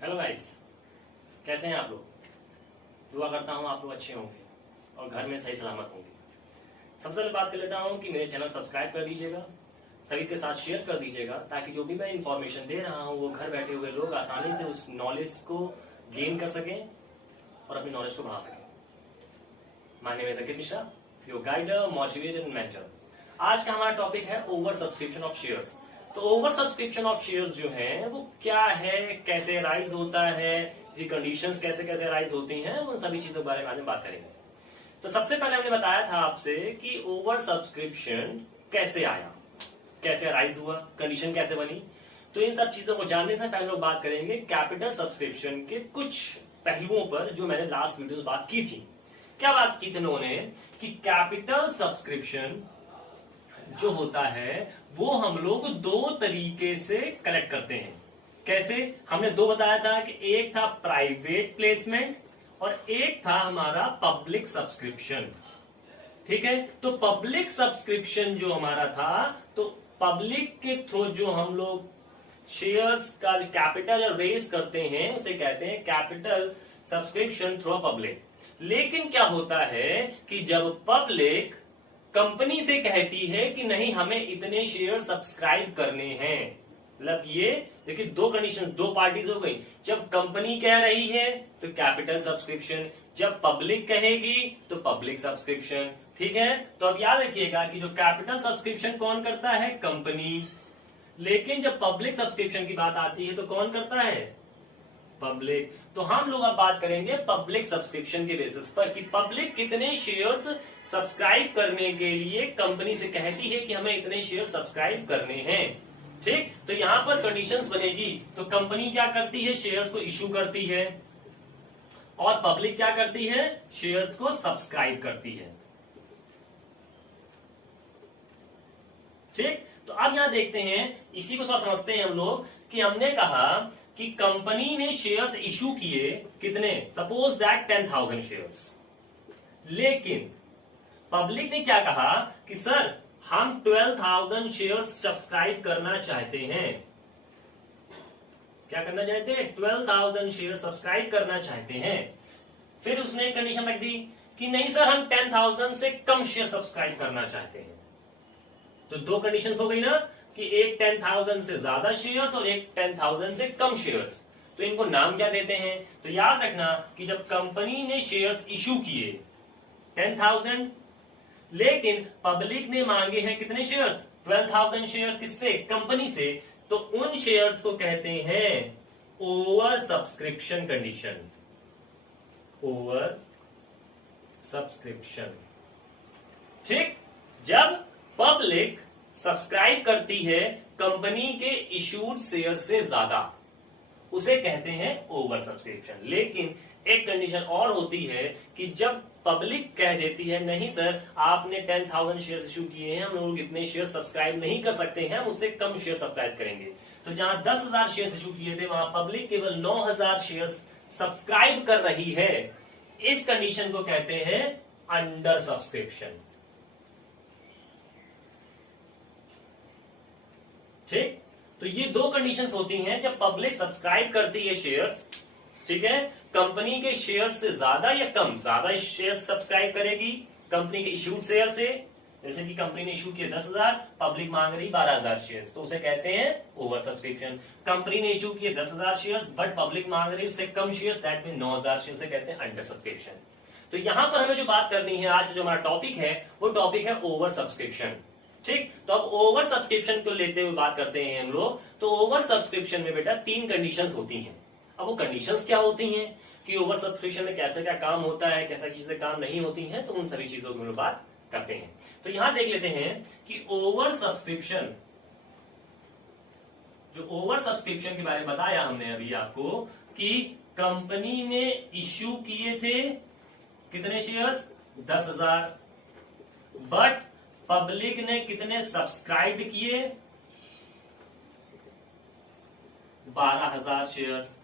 Hello guys, कैसे हैं आप लोग। दुआ करता हूँ आप लोग अच्छे होंगे और घर में सही सलामत होंगे। सबसे पहले बात कर लेता हूँ कि मेरे चैनल सब्सक्राइब कर दीजिएगा, सभी के साथ शेयर कर दीजिएगा, ताकि जो भी मैं इंफॉर्मेशन दे रहा हूँ वो घर बैठे हुए लोग आसानी से उस नॉलेज को गेन कर सकें और अपनी नॉलेज को बढ़ा सकें। My name is Ankit Mishra, your guider, motivator and mentor. आज का हमारा टॉपिक है ओवर सब्सक्रिप्शन ऑफ शेयर्स। तो ओवर सब्सक्रिप्शन ऑफ शेयर्स जो है वो क्या है, कैसे राइज होता है, कंडीशंस कैसे कैसे राइज होती हैं, उन सभी चीजों के बारे में आज हम बात करेंगे। तो सबसे पहले हमने बताया था आपसे कि ओवर सब्सक्रिप्शन कैसे आया, कैसे राइज हुआ, कंडीशन कैसे बनी। तो इन सब चीजों को जानने से पहले लोग बात करेंगे कैपिटल सब्सक्रिप्शन के कुछ पहलुओं पर, जो मैंने लास्ट वीडियो में बात की थी। क्या बात की थी लोगों ने कि कैपिटल सब्सक्रिप्शन जो होता है वो हम लोग दो तरीके से कलेक्ट करते हैं। कैसे, हमने दो बताया था कि एक था प्राइवेट प्लेसमेंट और एक था हमारा पब्लिक सब्सक्रिप्शन। ठीक है, तो पब्लिक सब्सक्रिप्शन जो हमारा था, तो पब्लिक के थ्रू जो हम लोग शेयर्स का कैपिटल रेज करते हैं उसे कहते हैं कैपिटल सब्सक्रिप्शन थ्रू पब्लिक। लेकिन क्या होता है कि जब पब्लिक कंपनी से कहती है कि नहीं हमें इतने शेयर सब्सक्राइब करने हैं, मतलब ये देखिए दो कंडीशंस, दो पार्टीज हो गई। जब कंपनी कह रही है तो कैपिटल सब्सक्रिप्शन, जब पब्लिक कहेगी तो पब्लिक सब्सक्रिप्शन। ठीक है, तो अब याद रखिएगा कि जो कैपिटल सब्सक्रिप्शन कौन करता है, कंपनी। लेकिन जब पब्लिक सब्सक्रिप्शन की बात आती है तो कौन करता है, पब्लिक। तो हम लोग अब बात करेंगे पब्लिक सब्सक्रिप्शन के बेसिस पर कि पब्लिक कितने शेयर्स सब्सक्राइब करने के लिए कंपनी से कहती है कि हमें इतने शेयर सब्सक्राइब करने हैं। ठीक, तो यहां पर कंडीशंस बनेगी। तो कंपनी क्या करती है, शेयर्स को इश्यू करती है, और पब्लिक क्या करती है, शेयर्स को सब्सक्राइब करती है। ठीक, तो अब यहां देखते हैं, इसी को थोड़ा समझते हैं हम लोग कि हमने कहा कि कंपनी ने शेयर्स इश्यू किए कितने, सपोज दैट 10,000 शेयर्स। लेकिन पब्लिक ने क्या कहा कि सर हम 12,000 शेयर्स सब्सक्राइब करना चाहते हैं। क्या करना चाहते हैं, 12,000 शेयर सब्सक्राइब करना चाहते हैं। फिर उसने एक कंडीशन रख दी कि नहीं सर हम 10,000 से कम शेयर सब्सक्राइब करना चाहते हैं। तो दो कंडीशन हो गई ना, कि एक 10,000 से ज्यादा शेयर्स और एक 10,000 से कम शेयर्स। तो इनको नाम क्या देते हैं, तो याद रखना कि जब कंपनी ने शेयर्स इश्यू किए 10,000, लेकिन पब्लिक ने मांगे हैं कितने शेयर्स, 12,000 शेयर्स, किससे, कंपनी से, तो उन शेयर्स को कहते हैं over subscription condition, over subscription. ठीक, जब पब्लिक सब्सक्राइब करती है कंपनी के इश्यूड शेयर से ज्यादा, उसे कहते हैं ओवर सब्सक्रिप्शन। लेकिन एक कंडीशन और होती है कि जब पब्लिक कह देती है नहीं सर आपने 10,000 शेयर इश्यू किए हैं, हम लोग इतने शेयर सब्सक्राइब नहीं कर सकते हैं, हम उससे कम शेयर सब्सक्राइब करेंगे। तो जहां 10,000 शेयर इश्यू किए थे वहां पब्लिक केवल 9,000 शेयर सब्सक्राइब कर रही है। इस कंडीशन को कहते हैं अंडर सब्सक्रिप्शन। ठीक, तो ये दो कंडीशंस होती हैं जब पब्लिक सब्सक्राइब करती है शेयर्स। ठीक है, कंपनी के शेयर्स से ज्यादा या कम, ज्यादा शेयर्स सब्सक्राइब करेगी कंपनी के इश्यूड शेयर से। जैसे कि कंपनी ने इश्यू किए 10,000, पब्लिक मांग रही 12,000 शेयर्स, तो उसे कहते हैं ओवर सब्सक्रिप्शन। कंपनी ने इश्यू किए 10,000 शेयर्स बट पब्लिक मांग रही उससे कम शेयर्स, दैट मीन 9,000 शेयर्स, उसे कहते हैं अंडर सब्सक्रिप्शन। तो यहां पर हमें जो बात करनी है, आज जो हमारा टॉपिक है वो टॉपिक है ओवर सब्सक्रिप्शन। ठीक, तो अब ओवर सब्सक्रिप्शन को लेते हुए बात करते हैं हम लोग। तो ओवर सब्सक्रिप्शन में बेटा तीन कंडीशंस होती हैं। अब वो कंडीशंस क्या होती हैं कि ओवर सब्सक्रिप्शन में कैसे क्या काम होता है, कैसा चीजें काम नहीं होती हैं, तो उन सभी चीजों की हम लोग बात करते हैं। तो यहां देख लेते हैं कि ओवर सब्सक्रिप्शन, जो ओवर सब्सक्रिप्शन के बारे में बताया हमने अभी आपको कि कंपनी ने इश्यू किए थे कितने शेयर्स, 10,000, बट पब्लिक ने कितने सब्सक्राइब किए, 12,000 शेयर्स।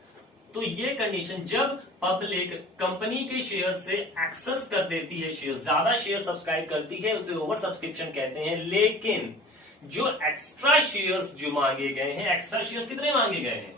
तो ये कंडीशन, जब पब्लिक कंपनी के शेयर से एक्सेस कर देती है, शेयर ज्यादा शेयर सब्सक्राइब करती है, उसे ओवर सब्सक्रिप्शन कहते हैं। लेकिन जो एक्स्ट्रा शेयर्स जो मांगे गए हैं, एक्स्ट्रा शेयर्स कितने मांगे गए हैं,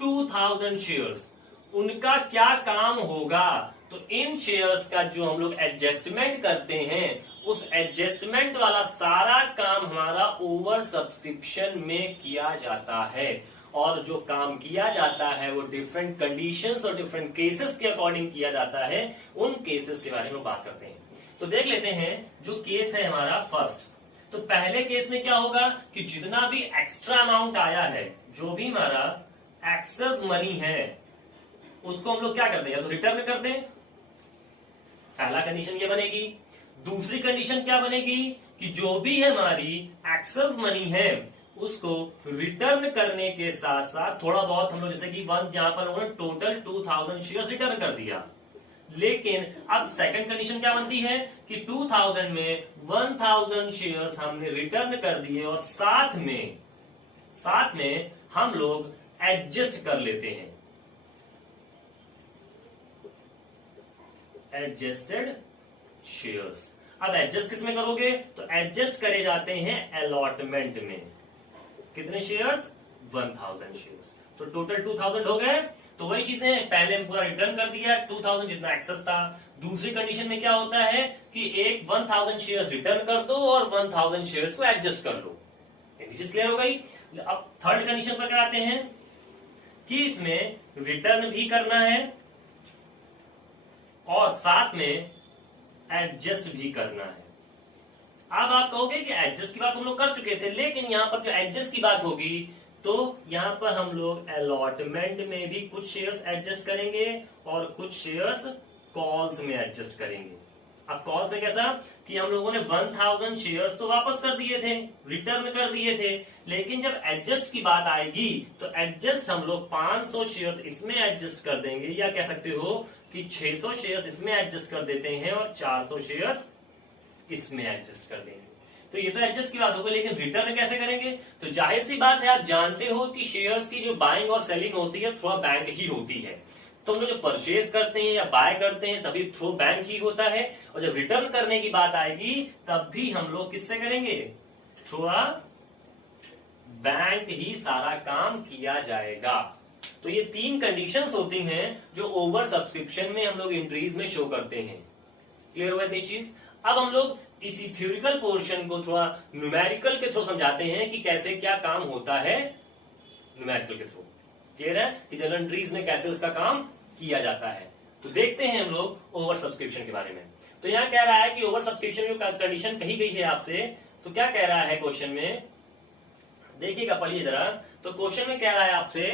2000 शेयर्स, उनका क्या काम होगा? तो इन शेयर्स का जो हम लोग एडजस्टमेंट करते हैं, उस एडजस्टमेंट वाला सारा काम हमारा ओवर सब्सक्रिप्शन में किया जाता है। और जो काम किया जाता है वो डिफरेंट कंडीशंस और डिफरेंट केसेस के अकॉर्डिंग किया जाता है। उन केसेस के बारे में बात करते हैं। तो देख लेते हैं जो केस है हमारा फर्स्ट। तो पहले केस में क्या होगा कि जितना भी एक्स्ट्रा अमाउंट आया है, जो भी हमारा एक्सेस मनी है, उसको हम लोग क्या कर दें, या तो रिटर्न कर दें। पहला कंडीशन ये बनेगी। दूसरी कंडीशन क्या बनेगी कि जो भी हमारी एक्सेस मनी है उसको रिटर्न करने के साथ साथ थोड़ा बहुत हम लोग, जैसे कि यहां पर उन्होंने टोटल 2000 शेयर रिटर्न कर दिया। लेकिन अब सेकंड कंडीशन क्या बनती है कि 2000 में 1000 शेयर्स हमने रिटर्न कर दिए और साथ में हम लोग एडजस्ट कर लेते हैं, एडजस्टेड शेयर्स। अब एडजस्ट किस में करोगे? तो एडजस्ट करे जाते हैं अलॉटमेंट में। कितने शेयर्स? 1000 शेयर्स। तो टोटल 2000 हो गए। तो वही चीजें, पहले हम पूरा रिटर्न कर दिया 2000 जितना एक्सेस था। दूसरी कंडीशन में क्या होता है कि एक 1000 शेयर्स रिटर्न कर दो और 1000 शेयर्स को एडजस्ट कर लो। ये चीज क्लियर हो गई। अब थर्ड कंडीशन पर क्या आते हैं कि इसमें रिटर्न भी करना है और साथ में एडजस्ट भी करना है। अब आप कहोगे कि एडजस्ट की बात हम लोग कर चुके थे, लेकिन यहां पर जो एडजस्ट की बात होगी तो यहां पर हम लोग अलॉटमेंट में भी कुछ शेयर्स एडजस्ट करेंगे और कुछ शेयर्स कॉल्स में एडजस्ट करेंगे। अब कॉल्स में कैसा कि हम लोगों ने 1000 शेयर्स तो वापस कर दिए थे, रिटर्न कर दिए थे, लेकिन जब एडजस्ट की बात आएगी तो एडजस्ट हम लोग 500 शेयर्स इसमें एडजस्ट कर देंगे, या कह सकते हो कि 600 शेयर्स इसमें एडजस्ट कर देते हैं और 400 शेयर्स इसमें एडजस्ट कर देंगे। तो ये तो एडजस्ट की बात होगी, लेकिन रिटर्न कैसे करेंगे? तो जाहिर सी बात है, आप जानते हो कि शेयर्स की जो बाइंग और सेलिंग होती है थ्रू बैंक ही होती है। तो हम लोग जो परचेज करते हैं या बाय करते हैं तभी थ्रू बैंक ही होता है, और जब रिटर्न करने की बात आएगी तब भी हम लोग किससे करेंगे? थ्रू बैंक ही सारा काम किया जाएगा। तो ये तीन कंडीशंस होती हैं जो ओवर सब्सक्रिप्शन में हम लोग एंट्रीज में शो करते हैं। क्लियर हुआ ये चीज? अब हम लोग इसी थ्योरिकल पोर्शन को थोड़ा न्यूमेरिकल के थ्रू समझाते हैं कि कैसे क्या काम होता है न्यूमेरिकल के थ्रू। क्लियर है कि जनरल एंट्रीज में कैसे उसका काम किया जाता है। तो देखते हैं हम लोग ओवर सब्सक्रिप्शन के बारे में। तो यहां कह रहा है कि ओवर सब्सक्रिप्शन जो कंडीशन कही गई है आपसे, तो क्या कह रहा है क्वेश्चन में? देखिएगा, पढ़िए जरा। तो क्वेश्चन में कह रहा है आपसे,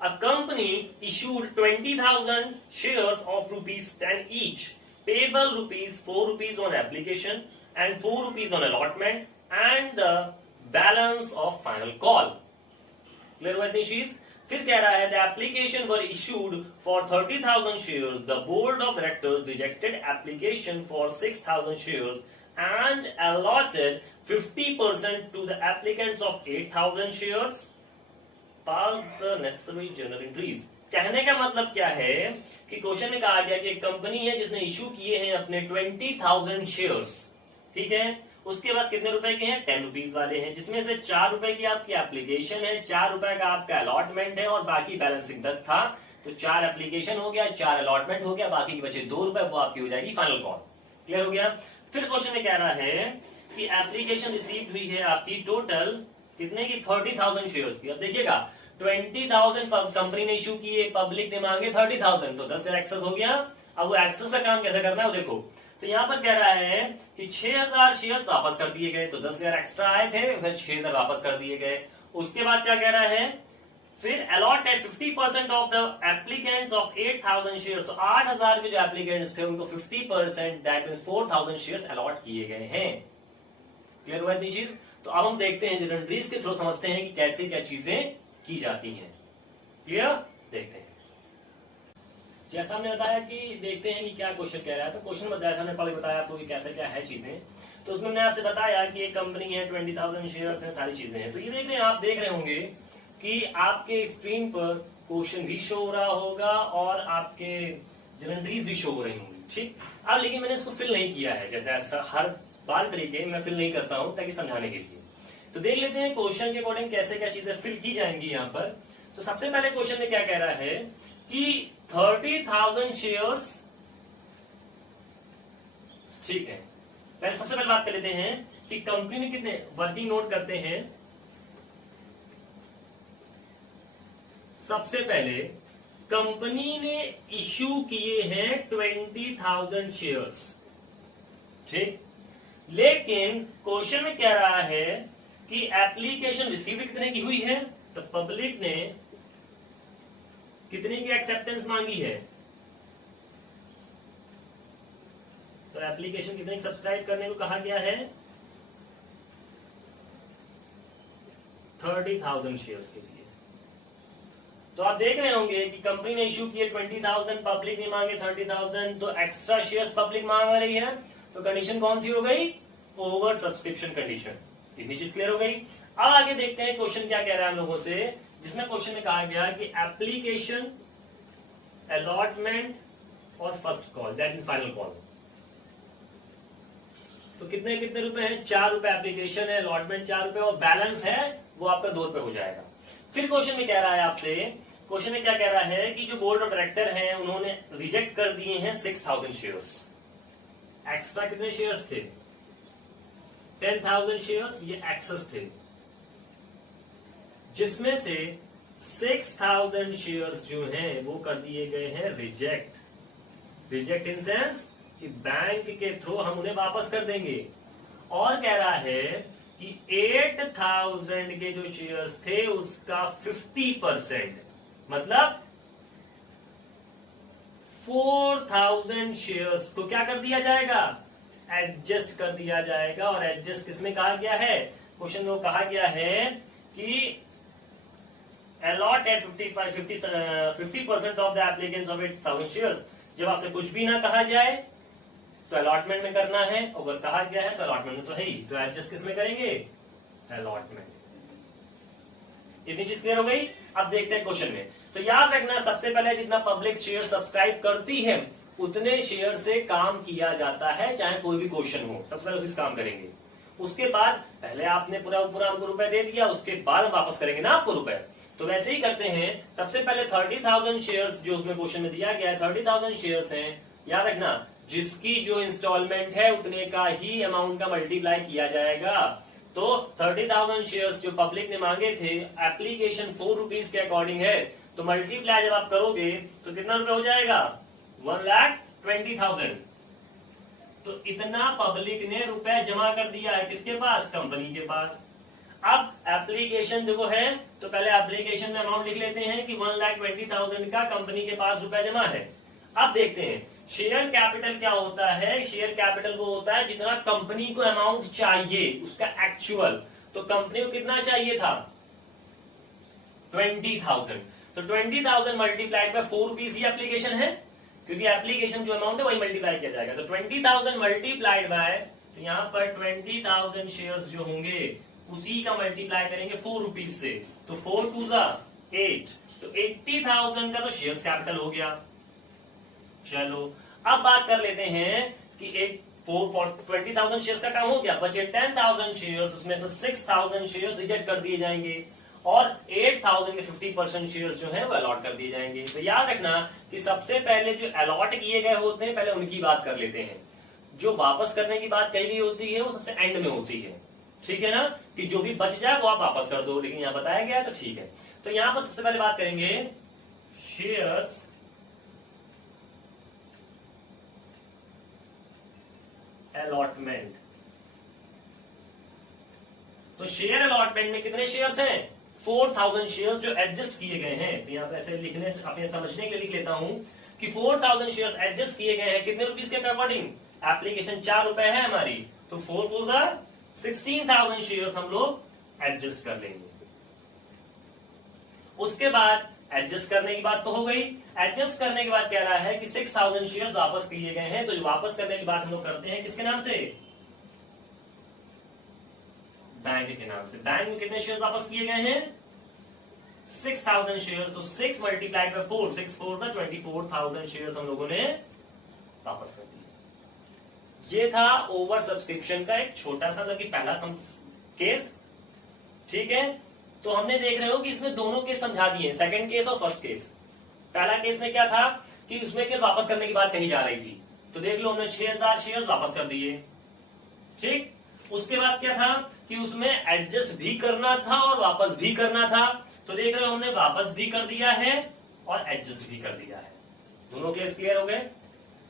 a company issued 20,000 shares of ₹10 each, payable ₹4 on application and ₹4 on allotment, and the balance of final call. Clear हुआ इतनी चीज? फिर कह रहा है the application were issued for 30,000 shares. The board of directors rejected application for 6,000 shares and allotted 50% to the applicants of 8,000 shares. Pass the necessary journal entries. कहने का मतलब क्या है कि क्वेश्चन में कहा गया कि एक कंपनी है जिसने इशू किए हैं अपने 20,000 शेयर्स, ठीक है। उसके बाद कितने रुपए के हैं? ₹10 वाले हैं, जिसमें से ₹4 की आपकी एप्लीकेशन है, ₹4 का आपका अलॉटमेंट है और बाकी बैलेंसिंग 10 था। तो 4 एप्लीकेशन हो गया, 4 अलॉटमेंट हो गया, बाकी के बचे ₹2, वो आपकी हो जाएगी फाइनल कॉल। क्लियर हो गया? फिर क्वेश्चन में कह रहा है कि एप्लीकेशन रिसीव हुई है आपकी टोटल कितने की? 30,000 शेयर्स की। अब देखिएगा 20,000 कंपनी ने इशू किए, पब्लिक ने मांगे 30,000, तो 10 एक्सेस हो गया। अब वो एक्सेस का काम कैसे करना है वो देखो। तो यहाँ पर कह रहा है कि 6,000 शेयर्स वापस कर दिए गए, तो 10,000 एक्स्ट्रा आए थे, फिर 6,000 वापस कर दिए गए। उसके बाद क्या कह रहा है? फिर allotted 50% of the applicants of 8,000 shares. तो 8,000 के जो एप्लीकेंट्स थे उनको 50%, दैट मीन्स 4,000 शेयर्स अलॉट किए गए हैं। क्लियर हुआ इतनी चीज? तो अब हम देखते हैं जनरल एंट्रीज के थ्रू समझते हैं कि कैसे क्या चीजें की जाती हैं। क्लियर? देखते हैं। जैसा हमने बताया कि देखते हैं कि क्या क्वेश्चन कह रहा है। तो क्वेश्चन बताया था, हमने पहले बताया आपको कि कैसे क्या है चीजें। तो उसमें मैंने आपसे बताया कि एक कंपनी है, 20,000 शेयर्स हैं, सारी चीजें हैं। तो ये देख रहे हैं, आप देख रहे होंगे कि आपके स्क्रीन पर क्वेश्चन भी शो हो रहा होगा और आपके जनरल एंट्रीज भी शो हो रही होंगी, ठीक। अब लेकिन मैंने इसको फिल नहीं किया है, जैसे ऐसा हर बार तरीके मैं फिल नहीं करता हूं ताकि समझाने के लिए। तो देख लेते हैं क्वेश्चन के अकॉर्डिंग कैसे क्या चीजें फिल की जाएंगी यहाँ पर। तो सबसे पहले क्वेश्चन में क्या कह रहा है कि 30,000 शेयर्स, ठीक है। पहले सबसे पहले बात कर लेते हैं कि कंपनी ने कितने वर्किंग नोट करते हैं। सबसे पहले कंपनी ने इश्यू किए हैं 20,000 शेयर्स, ठीक। लेकिन क्वेश्चन में कह रहा है कि एप्लीकेशन रिसीव कितने की हुई है, तो पब्लिक ने कितने की एक्सेप्टेंस मांगी है, तो एप्लीकेशन कितने की सब्सक्राइब करने को कहा गया है, 30,000 शेयर्स के लिए। तो आप देख रहे होंगे कि कंपनी ने इश्यू किए 20,000, पब्लिक ने मांगे 30,000, तो एक्स्ट्रा शेयर्स पब्लिक मांग रही है। तो कंडीशन कौन सी हो गई, ओवर सब्सक्रिप्शन कंडीशन। इतनी चीज क्लियर हो गई। अब आगे देखते हैं क्वेश्चन क्या कह रहा है हम लोगों से, जिसमें क्वेश्चन में कहा गया कि एप्लीकेशन, अलॉटमेंट और first call, that is final call. तो कितने कितने रुपए हैं, 4 रुपए एप्लीकेशन है, अलॉटमेंट 4 रुपए और बैलेंस है वो आपका 2 रुपए हो जाएगा। फिर क्वेश्चन में कह रहा है आपसे, क्वेश्चन में क्या कह रहा है कि जो बोर्ड ऑफ डायरेक्टर हैं उन्होंने रिजेक्ट कर दिए हैं 6,000 शेयर्स। एक्स्ट्रा कितने शेयर्स थे, 10,000 शेयर्स, ये एक्सेस थे, जिसमें से 6,000 शेयर्स जो हैं वो कर दिए गए हैं रिजेक्ट। रिजेक्ट इन सेंस कि बैंक के थ्रू हम उन्हें वापस कर देंगे। और कह रहा है कि 8,000 के जो शेयर्स थे उसका 50%, मतलब 4,000 शेयर्स को क्या कर दिया जाएगा, एडजस्ट कर दिया जाएगा। और एडजस्ट किसमें कहा गया है, क्वेश्चन में कहा गया है कि allot at 50% of the applicants of 8,000 shares. जब आपसे कुछ भी ना कहा जाए तो अलॉटमेंट में करना है, अगर कहा गया है तो अलॉटमेंट में तो है ही, तो एडजस्ट किसमें करेंगे, अलॉटमेंट। इतनी चीज क्लियर हो गई। अब देखते हैं क्वेश्चन में। तो याद रखना, सबसे पहले जितना पब्लिक शेयर सब्सक्राइब करती है उतने शेयर से काम किया जाता है, चाहे कोई भी क्वेश्चन हो, सबसे पहले उसी से काम करेंगे। उसके बाद पहले आपने पूरा हमको रुपए दे दिया, उसके बाद हम वापस करेंगे ना आपको रुपए। तो वैसे ही करते हैं, सबसे पहले 30,000 शेयर्स जो उसमें क्वेश्चन में दिया गया है, 30,000 शेयर्स हैं। याद रखना, जिसकी जो इंस्टॉलमेंट है उतने का ही अमाउंट का मल्टीप्लाई किया जाएगा। तो 30,000 शेयर्स जो पब्लिक ने मांगे थे, एप्लीकेशन 4 रुपीज के अकॉर्डिंग है, तो मल्टीप्लाई जब आप करोगे तो कितना रुपए हो जाएगा, 1,20,000। तो इतना पब्लिक ने रुपए जमा कर दिया है किसके पास, कंपनी के पास। अब एप्लीकेशन देखो है, तो पहले एप्लीकेशन में अमाउंट लिख लेते हैं कि 1,20,000 का कंपनी के पास रुपए जमा है। अब देखते हैं शेयर कैपिटल क्या होता है। शेयर कैपिटल वो होता है जितना कंपनी को अमाउंट चाहिए उसका एक्चुअल। तो कंपनी को कितना चाहिए था, 20,000। तो 20,000 multiplied by 4 rupees he application है, क्योंकि एप्लीकेशन जो अमाउंट है वही मल्टीप्लाई किया जाएगा। तो 20,000 मल्टीप्लाइड बाय, तो यहाँ पर 20,000 शेयर्स जो होंगे उसी का मल्टीप्लाई करेंगे 4 रुपीज से। तो 4 2 8, तो 80,000 का तो शेयर्स कैपिटल हो गया। चलो अब बात कर लेते हैं कि एक 20,000 शेयर्स का काम हो गया, बचे 10,000 शेयर्स, उसमें से 6,000 शेयर्स रिजेक्ट कर दिए जाएंगे और 8,000 के 50% शेयर्स जो है वो अलॉट कर दिए जाएंगे। तो याद रखना कि सबसे पहले जो अलॉट किए गए होते हैं पहले उनकी बात कर लेते हैं, जो वापस करने की बात कही गई होती है वो सबसे एंड में होती है, ठीक है ना, कि जो भी बच जाए वो आप वापस कर दो, लेकिन यहाँ बताया गया तो ठीक है। तो यहाँ पर सबसे पहले बात करेंगे शेयर्स अलॉटमेंट। तो शेयर अलॉटमेंट में कितने शेयर्स हैं, 4,000 शेयर्स जो एडजस्ट किए गए हैं। तो यहाँ पर ऐसे लिखने से अपने समझने के लिए लिख लेता हूं कि 4,000 शेयर्स एडजस्ट किए गए हैं कितने रुपीज के अकॉर्डिंग, एप्लीकेशन 4 रुपए है हमारी, तो 4 4 16,000 शेयर्स हम लोग एडजस्ट कर लेंगे। उसके बाद एडजस्ट करने की बात तो हो गई। एडजस्ट करने के बाद कह रहा है कि 6,000 शेयर्स वापस किए गए हैं। तो जो वापस करने की बात हम लोग करते हैं किसके नाम से, बैंक के नाम से। बैंक में कितने शेयर्स वापस किए गए हैं, 6,000 शेयर्स। तो 6 मल्टीप्लाइड बाय 4, 6 4 24,000 शेयर्स हम लोगों ने वापस कर दिए। ये था ओवर सब्सक्रिप्शन का एक छोटा सा, मतलब कि पहला केस। ठीक है, तो हमने देख रहे हो कि इसमें दोनों केस समझा दिए, सेकंड केस और फर्स्ट केस। पहला केस में क्या था कि उसमें केवल वापस करने की बात कही जा रही थी, तो देख लो हमने 6000 शेयर वापस कर दिए। ठीक, उसके बाद क्या था कि उसमें एडजस्ट भी करना था और वापस भी करना था, तो देख रहे हो हमने वापस भी कर दिया है और एडजस्ट भी कर दिया है। दोनों केस क्लियर हो गए,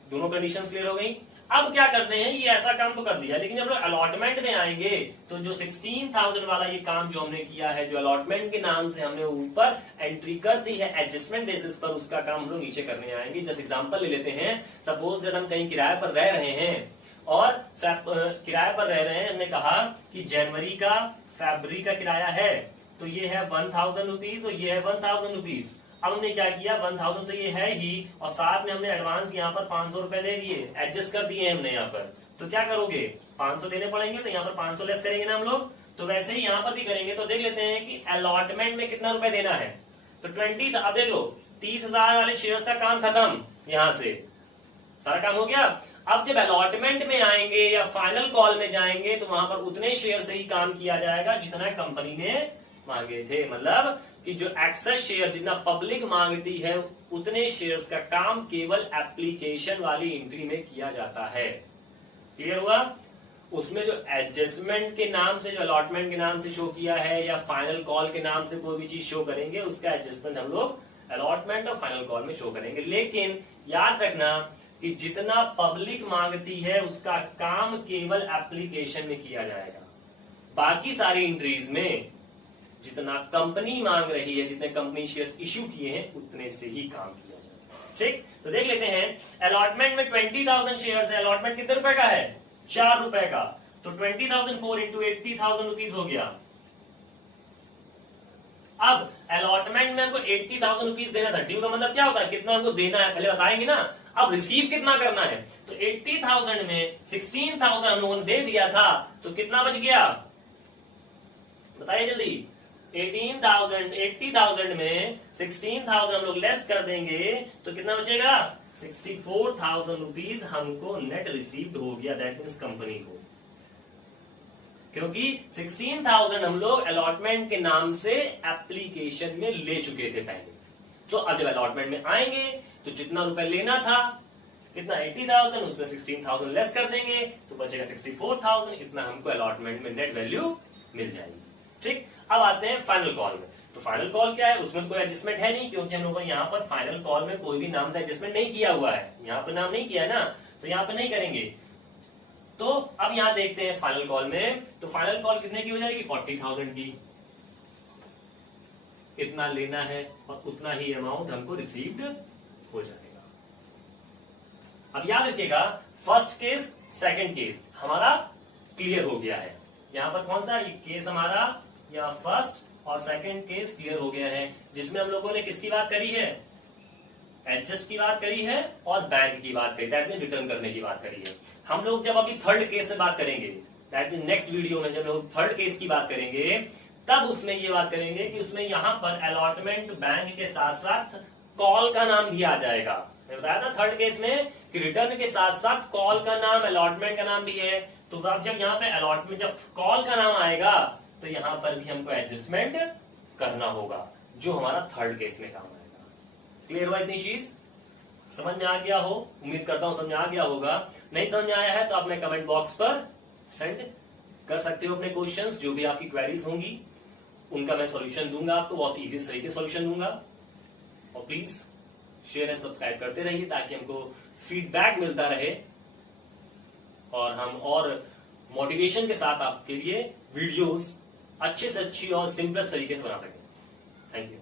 दोनों कंडीशंस क्लियर हो गई। अब क्या करते हैं, ये ऐसा काम तो कर दिया, लेकिन जब लोग अलॉटमेंट में आएंगे तो जो 16,000 वाला ये काम जो हमने किया है, जो अलॉटमेंट के नाम से हमने ऊपर एंट्री कर दी है एडजस्टमेंट बेसिस पर, उसका काम हम लोग नीचे करने आएंगे। जैसे एग्जांपल ले लेते हैं, सपोज दैट हम कहीं किराए पर रह रहे हैं और किराए पर रह रहे हैं, हमने कहा कि जनवरी का फरवरी का किराया है, तो ये है 1000 रुपीज और ये है 1000 रुपीज। अब हमने क्या किया, 1000 तो ये है ही और साथ में हमने एडवांस यहाँ पर 500 रुपए दे दिए, एडजस्ट कर दिए हमने यहाँ पर। तो क्या करोगे, 500 देने पड़ेंगे, तो यहाँ पर 500 लेस करेंगे ना हम लोग। तो वैसे ही यहाँ पर भी करेंगे, तो देख लेते हैं कि अलॉटमेंट में कितना रुपए देना है। तो 20, अब देख लो 30,000 वाले शेयर्स का काम खत्म, यहाँ से सारा काम हो गया। अब जब अलॉटमेंट में आएंगे या फाइनल कॉल में जाएंगे तो वहां पर उतने शेयर से ही काम किया जाएगा जितना कंपनी ने मांगे थे। मतलब कि जो एक्सेस शेयर जितना पब्लिक मांगती है उतने शेयर्स का काम केवल एप्लीकेशन वाली एंट्री में किया जाता है। क्लियर हुआ? उसमें जो एडजस्टमेंट के नाम से, जो अलॉटमेंट के नाम से शो किया है या फाइनल कॉल के नाम से कोई भी चीज शो करेंगे, उसका एडजस्टमेंट हम लोग अलॉटमेंट और फाइनल कॉल में शो करेंगे। लेकिन याद रखना कि जितना पब्लिक मांगती है उसका काम केवल एप्लीकेशन में किया जाएगा। बाकी सारी एंट्रीज में जितना कंपनी मांग रही है, जितने कंपनी शेयर्स इश्यू किए हैं, उतने से ही काम किया जाएगा। ठीक, तो देख लेते हैं अलॉटमेंट में 20,000 शेयर्स है। अलॉटमेंट कितने रुपए का है, 4 रुपए का। तो 20,004 इंटू 80,000 रुपीज हो गया। अब अलॉटमेंट में हमको 80,000 रुपीज देना था। ड्यू का मतलब क्या होता है, कितना हमको देना है पहले बताएंगे ना। अब रिसीव कितना करना है, तो 80,000 में 16,000 हम लोगों ने दे दिया था, तो कितना बच गया बताइए जल्दी। 80,000 में 16,000 हम लोग लेस कर देंगे तो कितना बचेगा, 64,000 रुपीज हमको नेट रिसीव्ड हो गया। दैट मीन्स कंपनी को, क्योंकि 16,000 हम लोग अलॉटमेंट के नाम से एप्लीकेशन में ले चुके थे पहले। तो अब जब अलॉटमेंट में आएंगे तो जितना रुपए लेना था, कितना 80,000, उसमें 16,000 लेस कर देंगे तो बचेगा 64,000। इतना हमको अलॉटमेंट में नेट वैल्यू मिल जाएगी। ठीक, अब आते हैं फाइनल कॉल में। तो फाइनल कॉल क्या है, उसमें कोई एडजस्टमेंट है नहीं, क्योंकि हम लोगों ने यहाँ पर फाइनल कॉल में कोई भी नाम से एडजस्टमेंट नहीं किया हुआ है। यहाँ पर नाम नहीं किया ना, तो यहाँ पर नहीं करेंगे। तो अब यहाँ देखते हैं फाइनल कॉल में, तो फाइनल कॉल कितने की हो जाएगी, 40,000 की। इतना लेना है और उतना ही अमाउंट हमको रिसीव्ड हो जाएगा। अब याद रखिएगा, फर्स्ट केस सेकंड केस हमारा क्लियर हो गया है। यहाँ पर कौन सा ये केस हमारा, या फर्स्ट और सेकंड केस क्लियर हो गया है, जिसमें हम लोगों ने किसकी बात करी है, एडजस्ट की बात करी है और बैंक की बात करी, दैट मीन रिटर्न करने की बात करी है। हम लोग जब अभी थर्ड केस में बात करेंगे, दैट मीन नेक्स्ट वीडियो में जब लोग थर्ड केस की बात करेंगे, तब उसमें ये बात करेंगे कि उसमें यहाँ पर अलॉटमेंट बैंक के साथ साथ कॉल का नाम भी आ जाएगा। मैं बताया था थर्ड केस में कि रिटर्न के साथ साथ कॉल का नाम, अलॉटमेंट का नाम भी है। तो अब जब यहाँ पे अलॉटमेंट, जब कॉल का नाम आएगा तो यहाँ पर भी हमको एडजस्टमेंट करना होगा, जो हमारा थर्ड केस में काम आएगा। क्लियर हुआ इतनी चीज, समझ में आ गया हो? उम्मीद करता हूं समझ में आ गया होगा। नहीं समझ में आया है तो आप अपने कमेंट बॉक्स पर सेंड कर सकते हो अपने क्वेश्चंस, जो भी आपकी क्वेरीज होंगी उनका मैं सॉल्यूशन दूंगा आपको, बहुत इजी तरीके से सॉल्यूशन दूंगा। और प्लीज शेयर एंड सब्सक्राइब करते रहिए ताकि हमको फीडबैक मिलता रहे और हम और मोटिवेशन के साथ आपके लिए वीडियोस अच्छे से अच्छी और सिंपलेस्ट तरीके से बना सकें। Thank you.